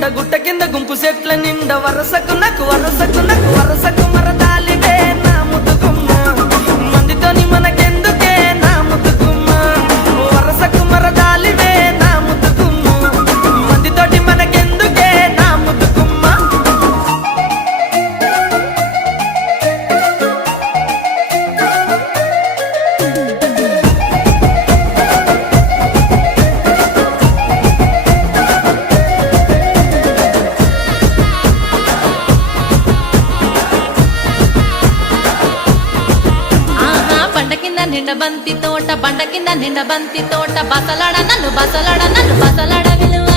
కొండ గుట్ట కింద గుంపు చెట్ల నిండా వరసకు నాకు వరసకు మరదాలివే నా ముద్దుగుమ్మ మందితోని మనకెందుకే నా ముద్దుగుమ్మ వరసకు మరదాలివే నా ముద్దుగుమ్మ మందితోటి మనకెందుకే నా ముద్దుగుమ్మ నిండ బంతి తోట బండ కింద నిండ బంతి తోట బసలాడ నన్ను బసలాడ విలువ